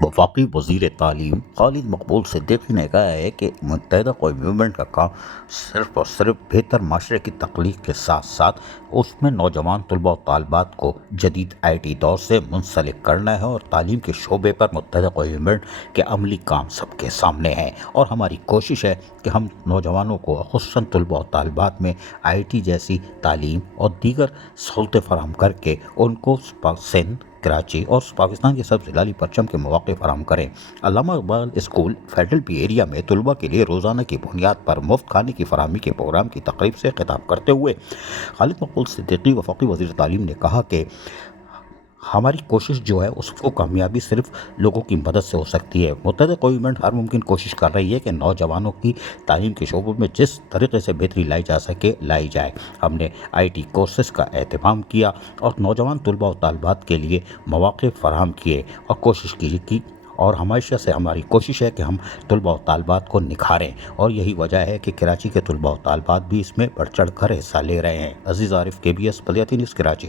वफाकी वज़ीर तालीम खालिद मकबूल सिद्दीकी ने कहा है कि मुत्तहिदा कौमी मूवमेंट का काम सिर्फ और सिर्फ बेहतर माशरे की तख्लीक के साथ साथ उसमें नौजवान तलबा और तालबात को जदीद IT दौर से मुंसलिक करना है और तालीम के शोबे पर मुत्तहिदा कौमी मूवमेंट के अमली काम सबके सामने हैं। और हमारी कोशिश है कि हम नौजवानों को खुसूसन तलबा और तालबात में IT जैसी तालीम और दीगर सहूलतें फराहम करके उनको सिंध, कराची और पाकिस्तान के सब जिलाली परचम के मौके फराहम करें। Allama Iqbal school federal P area में तलबा के लिए रोज़ाना की बुनियाद पर मुफ्त खाने की फराहमी के प्रोग्राम की तकरीब से खिताब करते हुए खालिद मकबूल सिद्दीकी वफाकी वज़ीर तालीम ने कहा कि हमारी कोशिश जो है उसको कामयाबी सिर्फ लोगों की मदद से हो सकती है। मुत्तहिदा कौमी मूवमेंट हर मुमकिन कोशिश कर रही है कि नौजवानों की तालीम के शोबों में जिस तरीके से बेहतरी लाई जा सके लाई जाए। हमने IT कोर्सेस का एहतमाम किया और नौजवान तलबा और तालबात के लिए मौक़े फराहम किए और कोशिश की और हमेशा से हमारी कोशिश है कि हम तलबा और तालबात को निखारें और यही वजह है कि कराची के तलबा और तालबात भी इसमें बढ़ चढ़ कर हिस्सा ले रहे हैं। अजीज़ आरिफ, KBS बलियाती न्यूज़, कराची।